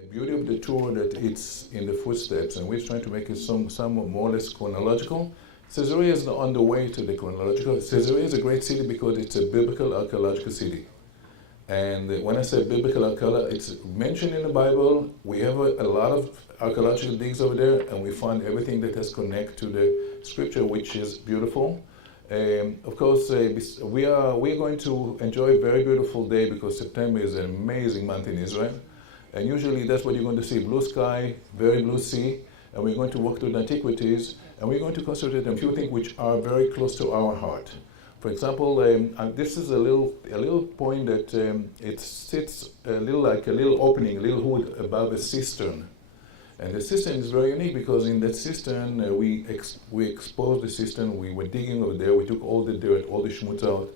The beauty of the tour that it's in the footsteps, and we're trying to make it somewhat more or less chronological. Caesarea is on the way to the chronological. Caesarea is a great city because it's a biblical archaeological city. And when I say biblical archaeology, it's mentioned in the Bible. We have a lot of archaeological digs over there, and we find everything that has connect to the scripture, which is beautiful. Of course, we're going to enjoy a very beautiful day because September is an amazing month in Israel. And usually that's what you're going to see, blue sky, very blue sea, and we're going to walk through the antiquities, and we're going to concentrate on a few things which are very close to our heart. For example, this is a little point that it sits a little like a little opening, a little hood above a cistern. And the cistern is very unique because in that cistern, we exposed the cistern, we were digging over there, we took all the dirt, all the schmutz out,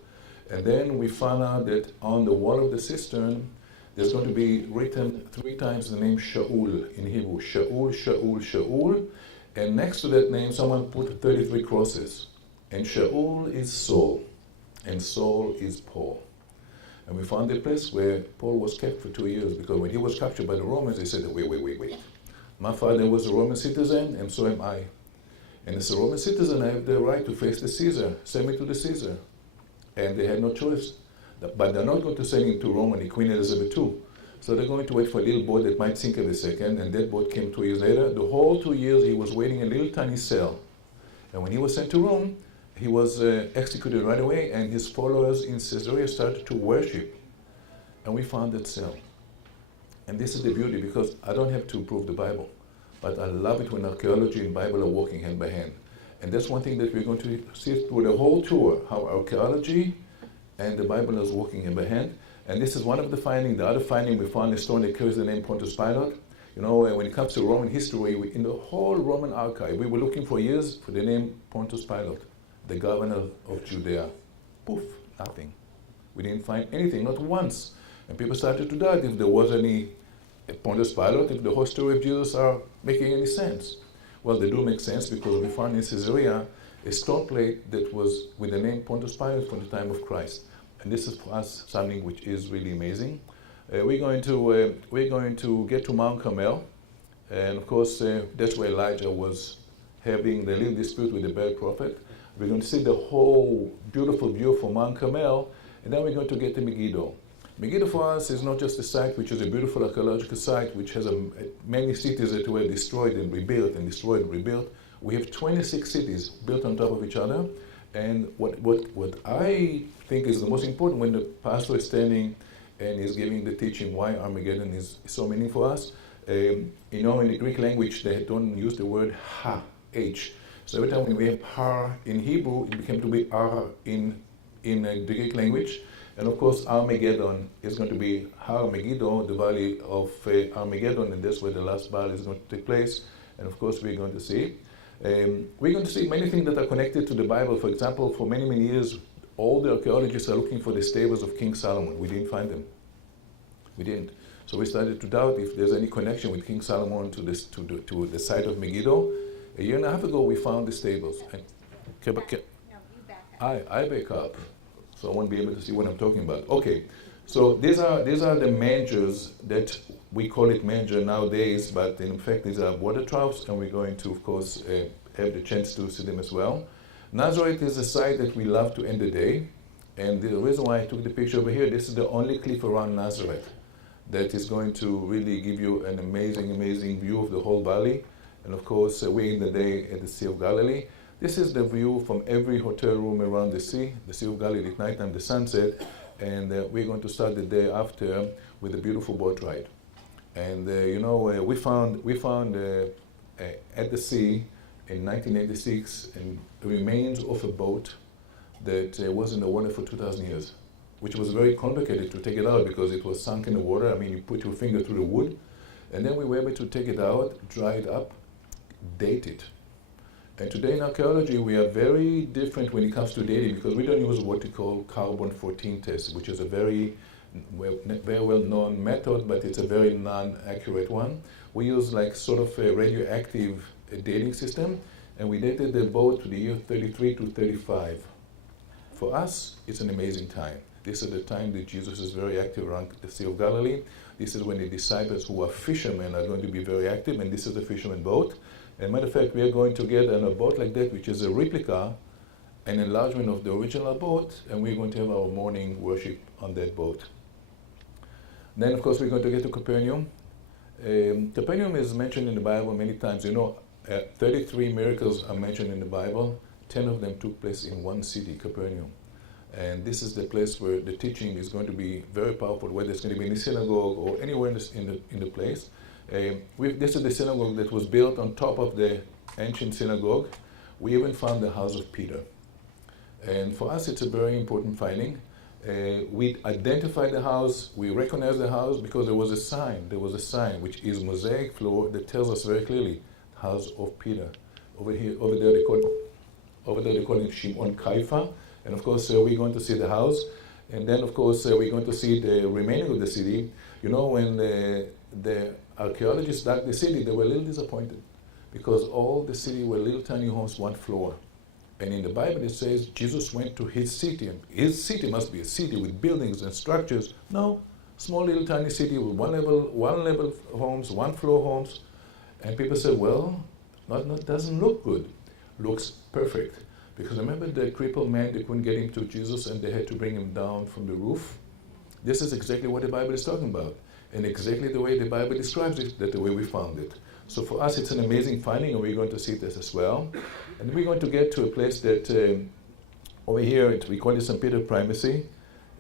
and then we found out that on the wall of the cistern, there's going to be written 3 times the name Shaul in Hebrew. Shaul, Shaul, Shaul. And next to that name, someone put 33 crosses. And Shaul is Saul, and Saul is Paul. And we found a place where Paul was kept for 2 years, because when he was captured by the Romans, they said, wait. My father was a Roman citizen, and so am I. And as a Roman citizen, I have the right to face the Caesar. Send me to the Caesar. And they had no choice. But they're not going to send him to Rome and Queen Elizabeth II. So they're going to wait for a little boat that might sink every second, and that boat came 2 years later. The whole 2 years he was waiting in a little tiny cell. And when he was sent to Rome, he was executed right away, and his followers in Caesarea started to worship. And we found that cell. And this is the beauty, because I don't have to prove the Bible, but I love it when archaeology and Bible are walking hand by hand. And that's one thing that we're going to see through the whole tour, how archaeology and the Bible is walking hand by hand. And this is one of the findings. The other finding, we found a stone that carries the name Pontius Pilate. You know, when it comes to Roman history, in the whole Roman archive, we were looking for years for the name Pontius Pilate, the governor of Judea. Poof, nothing. We didn't find anything, not once. And people started to doubt if there was any Pontius Pilate, if the whole story of Jesus are making any sense. Well, they do make sense, because we found in Caesarea a stone plate that was with the name Pontius Pilate from the time of Christ. And this is for us something which is really amazing. We're going to get to Mount Carmel, and of course that's where Elijah was having the little dispute with the Baal prophet. We're going to see the whole beautiful view from Mount Carmel, and then we're going to get to Megiddo. Megiddo for us is not just a site which is a beautiful archaeological site which has many cities that were destroyed and rebuilt and destroyed and rebuilt. We have 26 cities built on top of each other. And what I think is the most important when the pastor is standing and is giving the teaching why Armageddon is so meaningful for us, you know, in the Greek language they don't use the word ha, H. So every time when we have har in Hebrew, it became to be ar in the Greek language. And of course Armageddon is going to be Har Megiddo, the valley of Armageddon, and that's where the last battle is going to take place. And of course we're going to see. We're going to see many things that are connected to the Bible. For example, for many, many years, all the archaeologists are looking for the stables of King Solomon. We didn't find them. We didn't. So we started to doubt if there's any connection with King Solomon to the site of Megiddo. A year and a half ago, we found the stables. No, you back up. I back up, so I won't be able to see what I'm talking about. Okay, so these are the mangers that we call it manger nowadays, but in fact these are water troughs, and we're going to, of course, have the chance to see them as well. Nazareth is a site that we love to end the day, and the reason why I took the picture over here, this is the only cliff around Nazareth that is going to really give you an amazing, amazing view of the whole valley. And of course, we end the day at the Sea of Galilee. This is the view from every hotel room around the Sea of Galilee at nighttime, the sunset, and we're going to start the day after with a beautiful boat ride. And you know, we found at the sea in 1986 remains of a boat that was in the water for 2,000 years, which was very complicated to take it out because it was sunk in the water. I mean, you put your finger through the wood, and then we were able to take it out, dry it up, date it. And today in archaeology, we are very different when it comes to dating, because we don't use what we call carbon-14 test, which is a very well-known method, but it's a very non-accurate one. We use like sort of a radioactive dating system, and we dated the boat to the year 33 to 35. For us, it's an amazing time. This is the time that Jesus is very active around the Sea of Galilee. This is when the disciples who are fishermen are going to be very active, and this is the fisherman boat. And matter of fact, we are going to get on a boat like that, which is a replica, an enlargement of the original boat, and we're going to have our morning worship on that boat. Then, of course, we're going to get to Capernaum. Capernaum is mentioned in the Bible many times. 33 miracles are mentioned in the Bible. 10 of them took place in one city, Capernaum. And this is the place where the teaching is going to be very powerful, whether it's going to be in the synagogue or anywhere in the place. This is the synagogue that was built on top of the ancient synagogue. We even found the house of Peter. And for us, it's a very important finding. We identified the house, we recognized the house because there was a sign. There was a sign, which is mosaic floor, that tells us very clearly, house of Peter. Over there they call him Shimon Kaifa. And of course, we're going to see the house. And then, of course, we're going to see the remaining of the city. When the archaeologists dug the city, they were a little disappointed because all the city were little tiny homes, one floor. And in the Bible it says Jesus went to his city, and his city must be a city with buildings and structures. No, small little tiny city with one level homes, one floor homes. And people said, well, not doesn't look good. Looks perfect. Because remember the crippled man, they couldn't get him to Jesus and they had to bring him down from the roof? This is exactly what the Bible is talking about. And exactly the way the Bible describes it, that's the way we found it. So for us, it's an amazing finding, and we're going to see this as well. And we're going to get to a place that over here we call it St. Peter Primacy.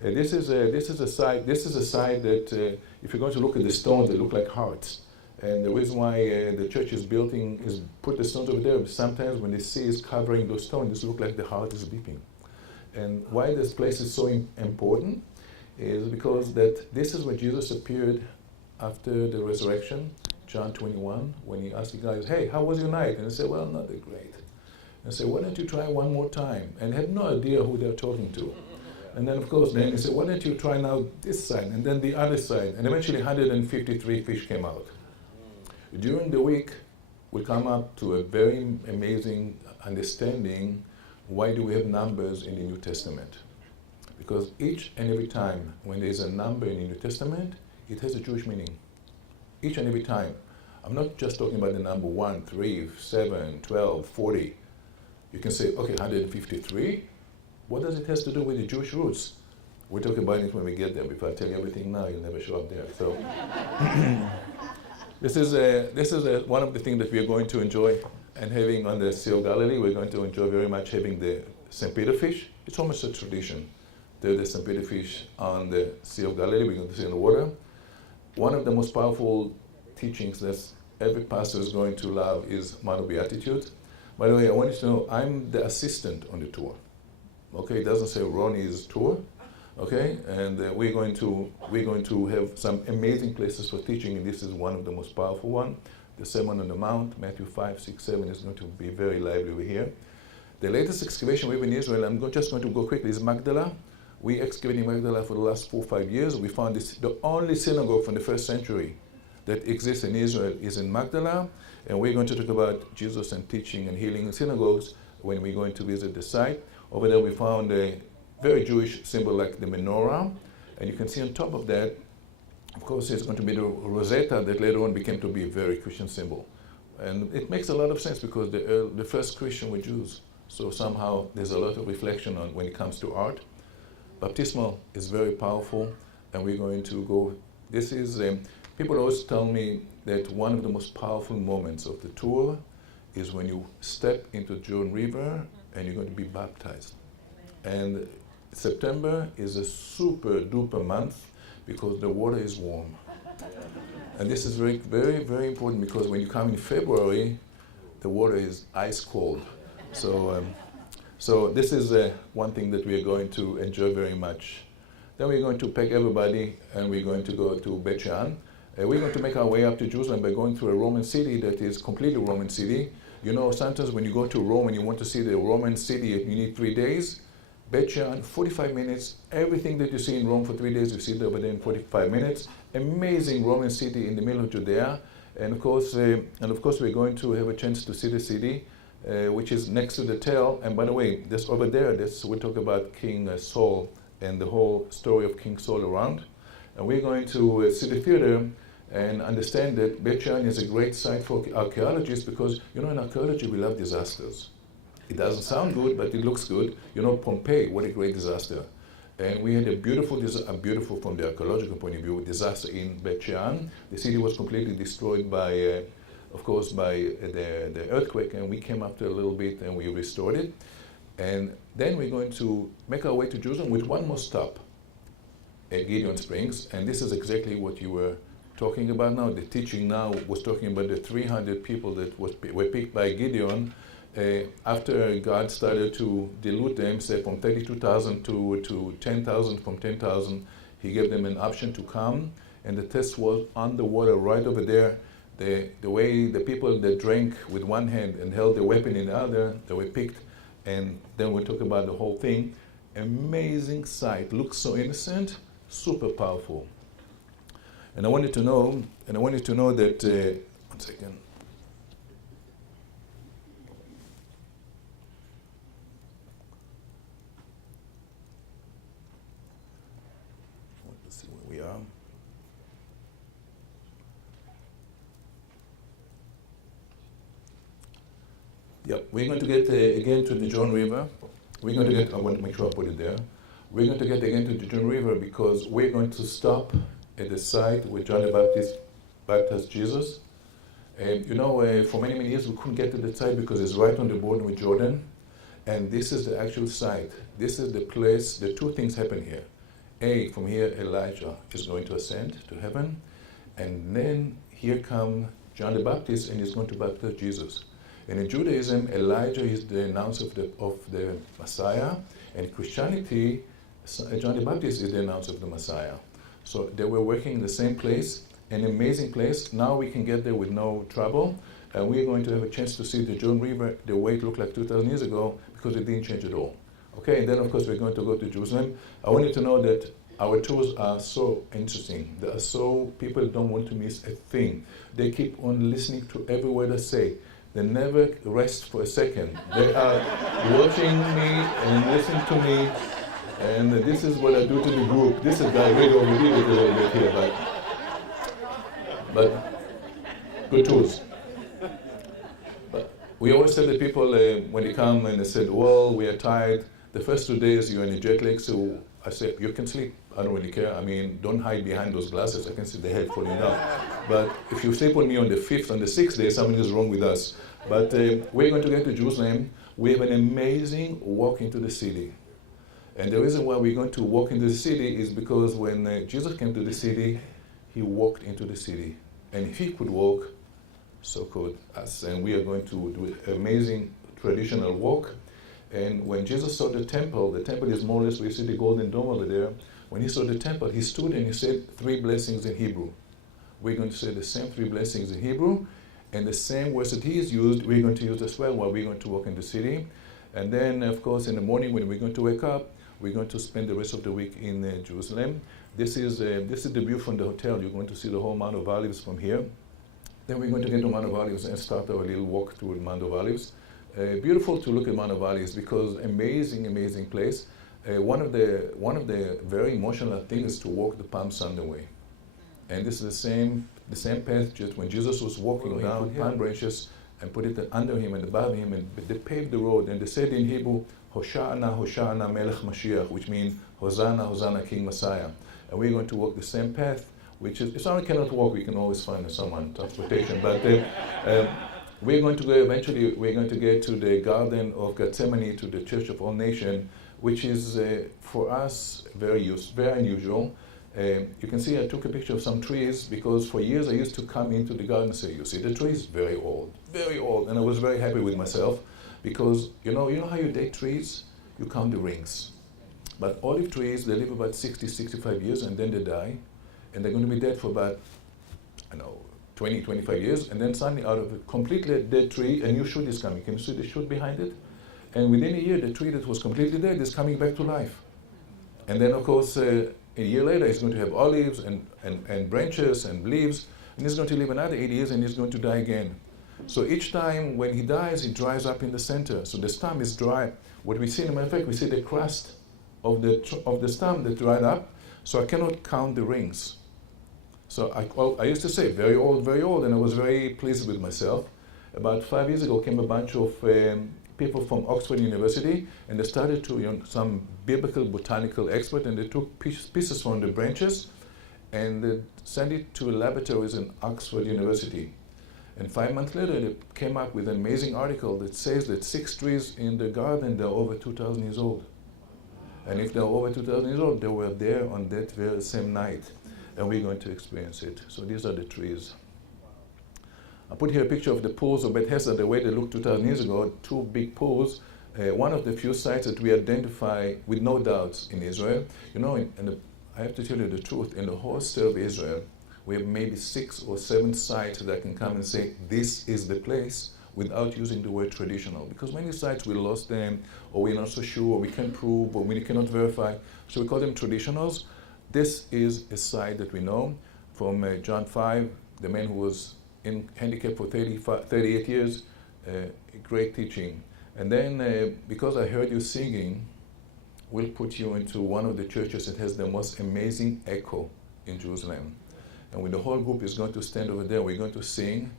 This is a site that if you're going to look at the stones, they look like hearts. And the reason why the church is building is put the stones over there. Sometimes when the sea is covering those stones, it looks like the heart is beating. And why this place is so important is because that this is where Jesus appeared after the resurrection. John 21, when he asked the guys, hey, how was your night? And they said, well, not that great. And I said, why don't you try one more time? And had no idea who they're talking to. And then, of course, then he said, why don't you try now this side and then the other side? And eventually 153 fish came out. During the week, we come up to a very amazing understanding why do we have numbers in the New Testament. Because each and every time when there's a number in the New Testament, it has a Jewish meaning. Each and every time. I'm not just talking about the number 1, 3, 7, 12, 40. You can say, okay, 153. What does it have to do with the Jewish roots? We'll talk about it when we get there. If I tell you everything now, you'll never show up there. So this is one of the things that we are going to enjoy and having on the Sea of Galilee. We're going to enjoy very much having the St. Peter fish. It's almost a tradition. There's the St. Peter fish on the Sea of Galilee. We're going to see in the water. One of the most powerful teachings that every pastor is going to love is Mount of Beatitude. By the way, I want you to know I'm the assistant on the tour. Okay, it doesn't say Ronnie's tour. Okay, and we're going to have some amazing places for teaching, and this is one of the most powerful one. The Sermon on the Mount, Matthew 5, 6, 7 is going to be very lively over here. The latest excavation we have in Israel, I'm just going to go quickly, is Magdala. We excavated Magdala for the last 4 or 5 years. We found the only synagogue from the 1st century that exists in Israel is in Magdala, and we're going to talk about Jesus and teaching and healing in synagogues when we're going to visit the site. Over there we found a very Jewish symbol like the menorah, and you can see on top of that, of course, it's going to be the Rosetta that later on became to be a very Christian symbol. And it makes a lot of sense because the first Christian were Jews, so somehow there's a lot of reflection on when it comes to art. Baptismal is very powerful, and we're going to go. This is, people always tell me that one of the most powerful moments of the tour is when you step into Jordan River and you're going to be baptized. And September is a super duper month because the water is warm. And this is very, very, very important because when you come in February, the water is ice cold. So this is one thing that we are going to enjoy very much. Then we're going to pack everybody and we're going to go to Beit Shean. We're going to make our way up to Jerusalem by going through a Roman city that is completely Roman city. You know, sometimes when you go to Rome and you want to see the Roman city, you need 3 days. Beit Shean, 45 minutes. Everything that you see in Rome for 3 days, you see it over there in 45 minutes. Amazing Roman city in the middle of Judea. And of course, we're going to have a chance to see the city, which is next to the Tel. And by the way, this over there, we'll talk about King Saul and the whole story of King Saul around. And we're going to see the theater and understand that Beit Shean is a great site for archaeologists because, in archaeology we love disasters. It doesn't sound good, but it looks good. Pompeii, what a great disaster. And we had a beautiful from the archaeological point of view, disaster in Beit Shean. The city was completely destroyed by, of course, by the earthquake, and we came after a little bit and we restored it. And then we're going to make our way to Jerusalem with one more stop at Gideon Springs. And this is exactly what you were talking about now. The teaching now was talking about the 300 people that were picked by Gideon after God started to dilute them, say from 32,000 to 10,000, from 10,000, he gave them an option to come, and the test was on the water right over there. The way the people that drank with one hand and held the weapon in the other, they were picked, and then we talk about the whole thing. Amazing sight, looks so innocent, super powerful. And I wanted to know that, one second. Let's see where we are. Yep, we're going to get again to the John River. We're going to get, I want to make sure I put it there. We're going to get again to the John River because we're going to stop at the site where John the Baptist baptized Jesus. And for many, many years we couldn't get to the site because it's right on the border with Jordan. And this is the actual site. This is the place, the two things happen here. From here Elijah is going to ascend to heaven. And then here come John the Baptist and he's going to baptize Jesus. And in Judaism, Elijah is the announcer of the Messiah. And in Christianity, John the Baptist is the announcer of the Messiah. So they were working in the same place, an amazing place. Now we can get there with no trouble. And we're going to have a chance to see the John River the way it looked like 2,000 years ago because it didn't change at all. Okay, and then of course we're going to go to Jerusalem. I want you to know that our tours are so interesting. They are so, people don't want to miss a thing. They keep on listening to every word I say. They never rest for a second. They are watching me and listening to me. And this is what I do to the group. This is I really overdid it a little bit here, but good tools. But we always tell the people when they come and they said, well, we are tired. The first 2 days you're in a jet lag, so I said, you can sleep. I don't really care. I mean, don't hide behind those glasses. I can see the head falling down. But if you sleep on me on the 5th, on the 6th day, something is wrong with us. But we're going to get to Jerusalem. We have an amazing walk into the city. And the reason why we're going to walk into the city is because when Jesus came to the city, he walked into the city. And if he could walk, so could us. And we are going to do an amazing traditional walk. And when Jesus saw the temple is more or less where you see the golden dome over there. When he saw the temple, he stood and he said 3 blessings in Hebrew. We're going to say the same 3 blessings in Hebrew. And the same words that he has used, we're going to use as well while we're going to walk in the city. And then, of course, in the morning when we're going to wake up, we're going to spend the rest of the week in Jerusalem. This is the view from the hotel. You're going to see the whole Mount of Olives from here. Then we're going to get to Mount of Olives and start our little walk through Mount of Olives. Beautiful to look at Mount of Olives because amazing, amazing place. One of the very emotional things is to walk the Palm Sunday way. And this is the same path just when Jesus was walking down palm branches and put it under him and above him, and they paved the road. And they said in Hebrew, Hosha'ana, Hosha'ana, Melech Mashiach, which means Hosanna, Hosanna, King Messiah. And we're going to walk the same path, which is, if someone cannot walk, we can always find someone, transportation. But we're going to go eventually, we're going to get to the Garden of Gethsemane, to the Church of All Nations, which is for us very unusual. You can see I took a picture of some trees because for years I used to come into the garden and say, you see the trees? Very old. And I was very happy with myself because you know how you date trees? You count the rings. But olive trees, they live about 60, 65 years and then they die. And they're going to be dead for about, 20, 25 years. And then suddenly out of a completely dead tree, a new shoot is coming. Can you see the shoot behind it? And within a year, the tree that was completely dead is coming back to life. And then, of course, a year later, it's going to have olives and branches and leaves, and he's going to live another 80 years and he's going to die again. So each time when he dies, he dries up in the center. So the stem is dry. What we see, in a matter of fact, we see the crust of the stem that dried up, so I cannot count the rings. So I used to say, very old, and I was very pleased with myself. About 5 years ago came a bunch of people from Oxford University, and they started to, some biblical botanical expert, and they took pieces from the branches, and they sent it to laboratories in Oxford University. And 5 months later, they came up with an amazing article that says that 6 trees in the garden, they're over 2,000 years old. And if they're over 2,000 years old, they were there on that very same night. And we're going to experience it. So these are the trees. I put here a picture of the pools of Bethesda, the way they looked 2,000 years ago, 2 big pools. One of the few sites that we identify with no doubts in Israel. I have to tell you the truth, in the whole state of Israel, we have maybe 6 or 7 sites that can come and say, this is the place, without using the word traditional. Because many sites we lost them, or we're not so sure, or we can't prove, or we cannot verify. So we call them traditionals. This is a site that we know from John 5, the man who was in handicap for 38 years, great teaching. And then, because I heard you singing, we'll put you into one of the churches that has the most amazing echo in Jerusalem. And when the whole group is going to stand over there, we're going to sing,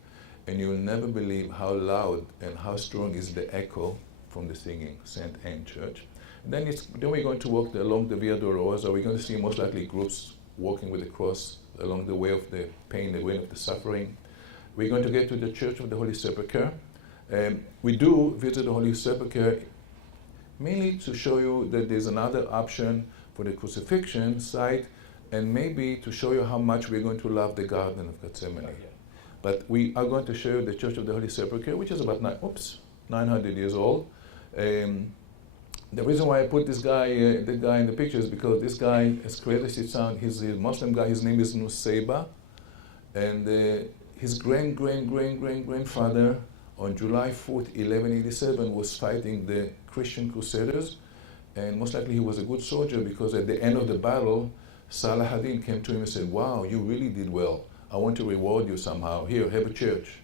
and you'll never believe how loud and how strong is the echo from the singing, St. Anne Church. And then we're going to walk along the Via Dolorosa. We're going to see most likely groups walking with the cross along the way of the pain, the way of the suffering. We're going to get to the Church of the Holy Sepulchre. We do visit the Holy Sepulchre mainly to show you that there's another option for the crucifixion site, and maybe to show you how much we're going to love the Garden of Gethsemane. But we are going to show you the Church of the Holy Sepulchre, which is about 900 years old. The reason why I put this guy, the guy in the picture, is because this guy, as crazy as it sounds, he's a Muslim guy. His name is Nusayba, and his grandfather on July 4th, 1187, was fighting the Christian Crusaders, and most likely he was a good soldier, because at the end of the battle, Salah ad-Din came to him and said, "Wow, you really did well. I want to reward you somehow. Here, have a church."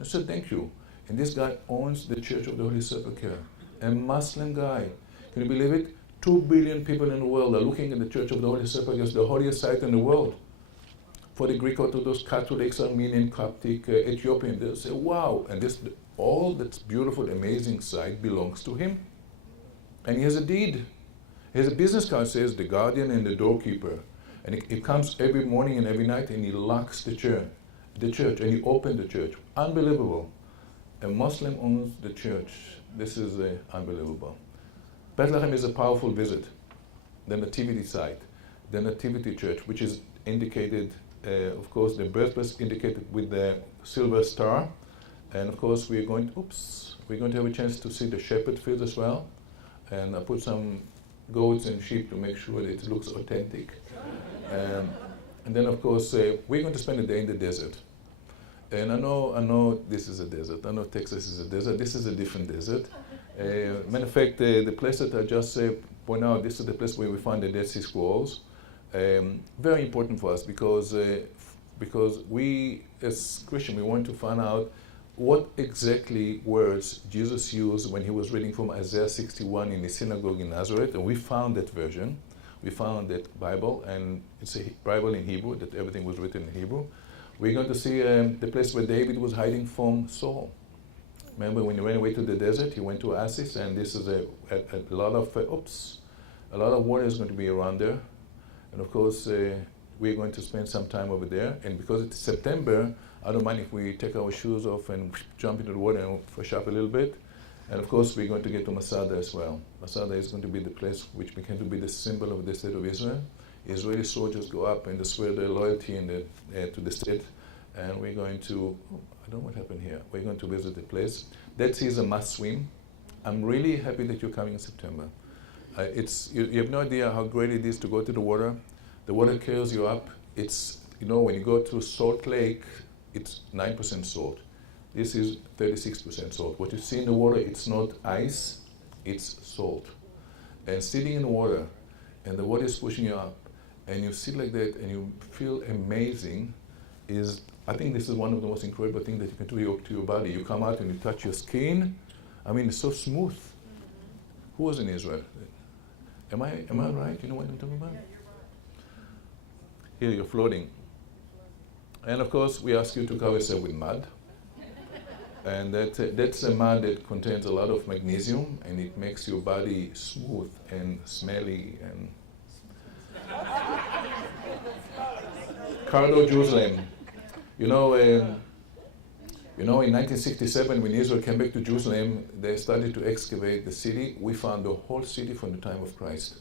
I said, "Thank you." And this guy owns the Church of the Holy Sepulchre, a Muslim guy. Can you believe it? 2 billion people in the world are looking at the Church of the Holy Sepulchre as the holiest site in the world. For the Greek Orthodox, Catholics, Armenian, Coptic, Ethiopian, they'll say, "Wow." And all that beautiful, amazing site belongs to him. And he has a deed. He has a business card that says the guardian and the doorkeeper. And he comes every morning and every night, and he locks the church, and he opens the church. Unbelievable. A Muslim owns the church. This is unbelievable. Bethlehem is a powerful visit. The Nativity site, the Nativity Church, which is indicated, of course, the birthplace indicated with the silver star. And of course, we're going to have a chance to see the shepherd field as well. And I put some goats and sheep to make sure that it looks authentic. And then, of course, we're going to spend a day in the desert. And I know this is a desert. I know Texas is a desert. This is a different desert. Matter of fact, the place that I just point out, this is the place where we find the Dead Sea Scrolls. Very important for us, because we, as Christians, we want to find out what exactly words Jesus used when he was reading from Isaiah 61 in the synagogue in Nazareth. And we found that version. We found that Bible, and it's a Bible in Hebrew, that everything was written in Hebrew. We're going to see the place where David was hiding from Saul. Remember when he ran away to the desert, he went to Assis, and this is a lot of water is going to be around there. And of course, we're going to spend some time over there. And because it's September, I don't mind if we take our shoes off and jump into the water and fresh up a little bit. And of course, we're going to get to Masada as well. Masada is going to be the place which became to be the symbol of the state of Israel. Israeli soldiers go up and they swear their loyalty to the state. And we're going to, I don't know what happened here. We're going to visit the place. Dead Sea is a must swim. I'm really happy that you're coming in September. You have no idea how great it is to go to the water. The water carries you up. It's, when you go to Salt Lake, it's 9% salt. This is 36% salt. What you see in the water, it's not ice, it's salt. And sitting in the water, and the water is pushing you up, and you sit like that, and you feel amazing, I think this is one of the most incredible things that you can do to your body. You come out and you touch your skin. I mean, it's so smooth. Who was in Israel? Am I right? You know what I'm talking about? Here you're floating. And of course, we ask you to cover yourself with mud. And that's a mud that contains a lot of magnesium, and it makes your body smooth and smelly. And Cardo Jerusalem. In 1967, when Israel came back to Jerusalem, they started to excavate the city. We found the whole city from the time of Christ.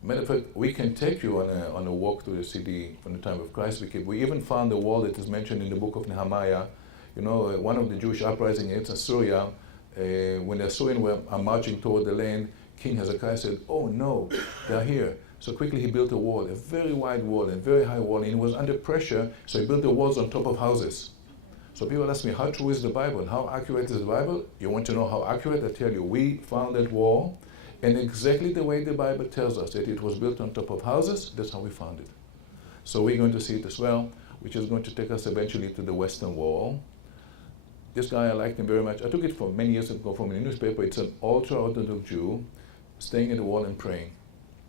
Matter of fact, we can take you on a walk to the city from the time of Christ. We even found the wall that is mentioned in the book of Nehemiah. One of the Jewish uprisings in Assyria, when the Assyrians were marching toward the land, King Hezekiah said, "Oh no, they're here." So quickly he built a wall, a very wide wall, a very high wall, and it was under pressure, so he built the walls on top of houses. So people ask me, how true is the Bible and how accurate is the Bible? You want to know how accurate? I tell you, we found that wall, and exactly the way the Bible tells us that it was built on top of houses, that's how we found it. So we're going to see it as well, which is going to take us eventually to the Western Wall. This guy, I liked him very much. I took it from many years ago from a newspaper. It's an ultra-Orthodox Jew staying at the wall and praying.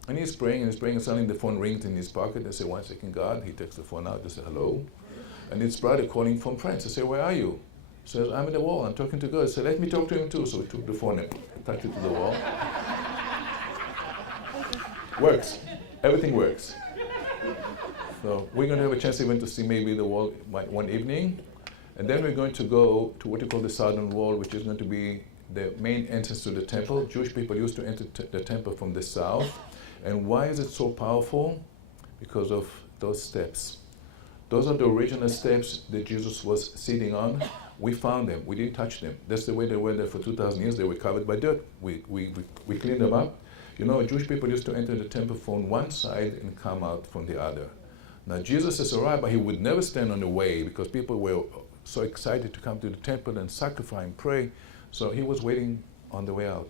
And he's praying, and suddenly the phone rings in his pocket. I say, "1 second, God." He takes the phone out. I say, "Hello." And it's brother calling from France. I say, "Where are you?" He says, "I'm at the wall. I'm talking to God." I said, "Let me talk to him too." So we took the phone and attached it to the wall. Works. Everything works. So we're going to have a chance even to see maybe the wall one evening. And then we're going to go to what we call the Southern Wall, which is going to be the main entrance to the temple. Jewish people used to enter the temple from the south. And why is it so powerful? Because of those steps. Those are the original steps that Jesus was sitting on. We found them. We didn't touch them. That's the way they were there for 2,000 years. They were covered by dirt. We cleaned them up. Jewish people used to enter the temple from one side and come out from the other. Now, Jesus as a rabbi, he would never stand on the way because people were so excited to come to the temple and sacrifice and pray. So he was waiting on the way out.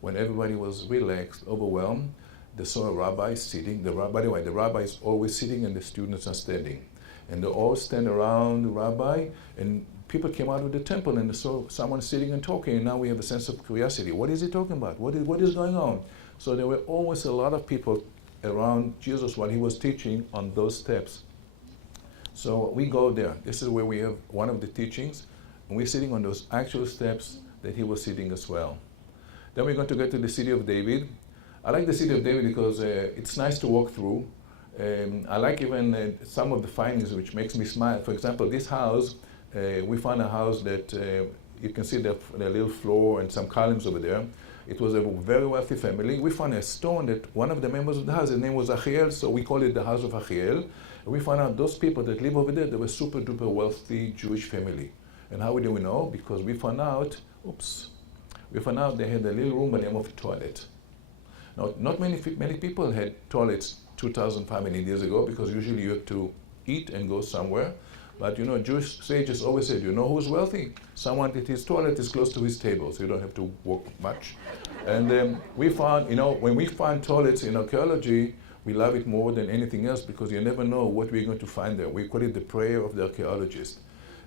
When everybody was relaxed, overwhelmed, they saw a rabbi sitting. By the way, the rabbi is always sitting and the students are standing. And they all stand around the rabbi, and people came out of the temple and they saw someone sitting and talking, and now we have a sense of curiosity. What is he talking about? What is going on? So there were always a lot of people around Jesus while he was teaching on those steps. So we go there. This is where we have one of the teachings, and we're sitting on those actual steps that he was sitting as well. Then we're going to get to the city of David. I like the city of David because it's nice to walk through. I like even some of the findings which makes me smile. For example, this house, we found a house that you can see the little floor and some columns over there. It was a very wealthy family. We found a stone that one of the members of the house, his name was Achiel, so we call it the house of Achiel. And we found out those people that live over there, they were super duper wealthy Jewish family. And how do we know? Because we found out they had a little room by the name of toilet. Now, not many people had toilets 2,500 years ago because usually you have to eat and go somewhere. But Jewish sages always said, who's wealthy? Someone that his toilet is close to his table, so you don't have to walk much. And we found, when we find toilets in archaeology, we love it more than anything else because you never know what we're going to find there. We call it the prayer of the archaeologist.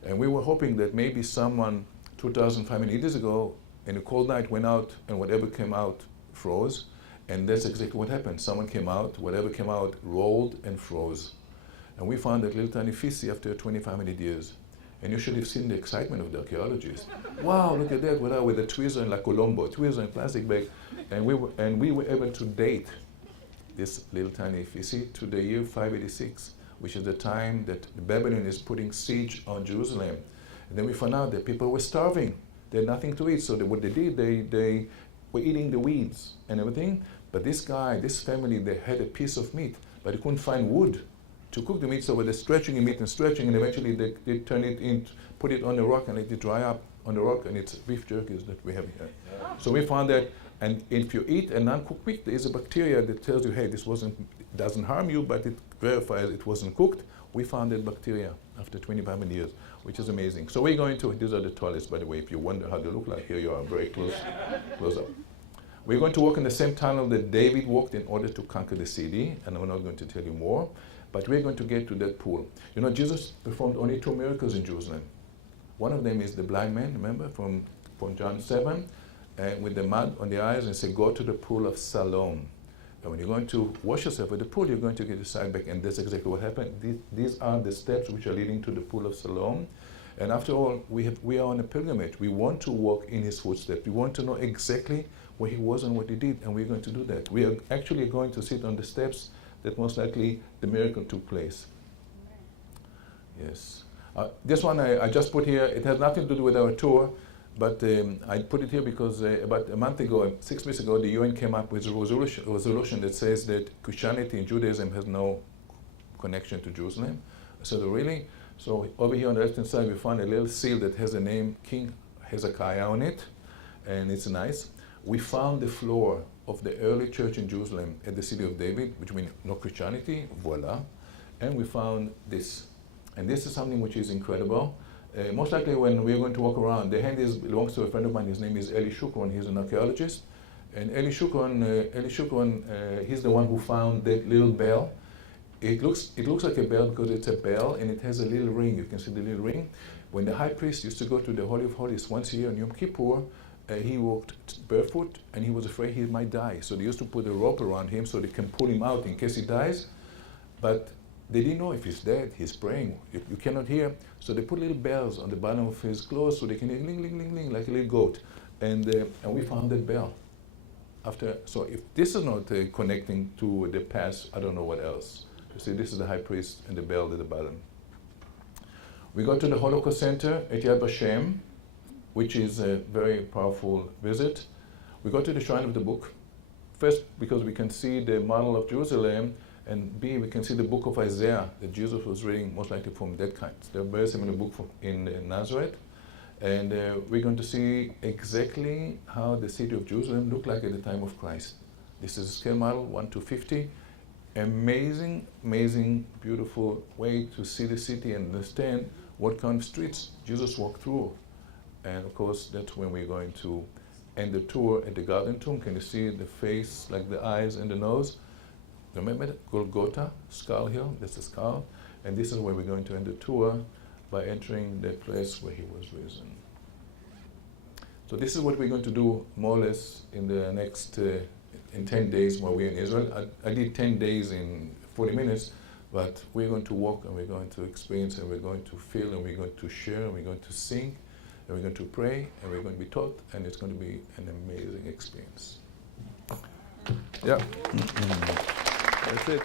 And we were hoping that maybe someone 2,500 years ago in a cold night went out and whatever came out froze. And that's exactly what happened. Someone came out, whatever came out rolled and froze. And we found that little tiny feces after 2,500 years. And you should have seen the excitement of the archaeologists. Wow, look at that, with the tweezer and La Colombo, tweezer and plastic bag. And we were able to date this little tiny feces to the year 586, which is the time that the Babylon is putting siege on Jerusalem. And then we found out that people were starving. They had nothing to eat. So what they did, they were eating the weeds and everything. But this family, they had a piece of meat, but they couldn't find wood to cook the meat, so they're stretching the meat and stretching, and eventually they turn it in, put it on the rock and let it dry up on the rock, and it's beef jerky that we have here. So we found that, and if you eat a non-cooked meat, there is a bacteria that tells you, hey, doesn't harm you, but it verifies it wasn't cooked. We found that bacteria after 2,500 years, which is amazing. So we're going to, these are the toilets, by the way, if you wonder how they look like, here you are, very close up. We're going to walk in the same tunnel that David walked in order to conquer the city, and I'm not going to tell you more. But we're going to get to that pool. Jesus performed only 2 miracles in Jerusalem. One of them is the blind man, remember, from John 7. and with the mud on the eyes, and say, go to the pool of Siloam. And when you're going to wash yourself at the pool, you're going to get your side back. And that's exactly what happened. These are the steps which are leading to the pool of Siloam. And after all, we are on a pilgrimage. We want to walk in his footsteps. We want to know exactly where he was and what he did, and we're going to do that. We are actually going to sit on the steps that most likely the miracle took place. Yes. This one I just put here. It has nothing to do with our tour, but I put it here because about a month ago, 6 weeks ago, the UN came up with a resolution that says that Christianity and Judaism has no connection to Jerusalem. I said, oh, really? So over here on the left-hand side, we found a little seal that has the name King Hezekiah on it, and it's nice. We found the floor of the early church in Jerusalem at the city of David, which means no Christianity, voila. And we found this. And this is something which is incredible. Most likely when we're going to walk around, the hand belongs to a friend of mine. His name is Eli Shukron. He's an archaeologist. And Eli Shukron, he's the one who found that little bell. It looks like a bell because it's a bell and it has a little ring. You can see the little ring. When the high priest used to go to the Holy of Holies once a year on Yom Kippur, he walked barefoot and he was afraid he might die. So they used to put a rope around him so they can pull him out in case he dies. But they didn't know if he's dead, he's praying, you cannot hear. So they put little bells on the bottom of his clothes so they can ling, ling, ling, ling, like a little goat. And we found that bell. So if this is not connecting to the past, I don't know what else. You see, this is the high priest and the bell at the bottom. We go to the Holocaust Center at Yad Vashem, which is a very powerful visit. We go to the Shrine of the Book. First, because we can see the model of Jerusalem, and B, we can see the book of Isaiah that Jesus was reading, most likely from that kind. They're very similar book in Nazareth. And we're going to see exactly how the city of Jerusalem looked like at the time of Christ. This is a scale model, 1:50. Amazing, amazing, beautiful way to see the city and understand what kind of streets Jesus walked through. And of course, that's when we're going to end the tour at the Garden Tomb. Can you see the face, like the eyes and the nose? Remember Golgotha, Skull Hill, that's the skull. And this is where we're going to end the tour by entering the place where he was risen. So this is what we're going to do more or less in the next, in 10 days while we're in Israel. I did 10 days in 40 minutes, but we're going to walk and we're going to experience and we're going to feel and we're going to share and we're going to sing and we're going to pray and we're going to be taught and it's going to be an amazing experience. Yeah. That's it.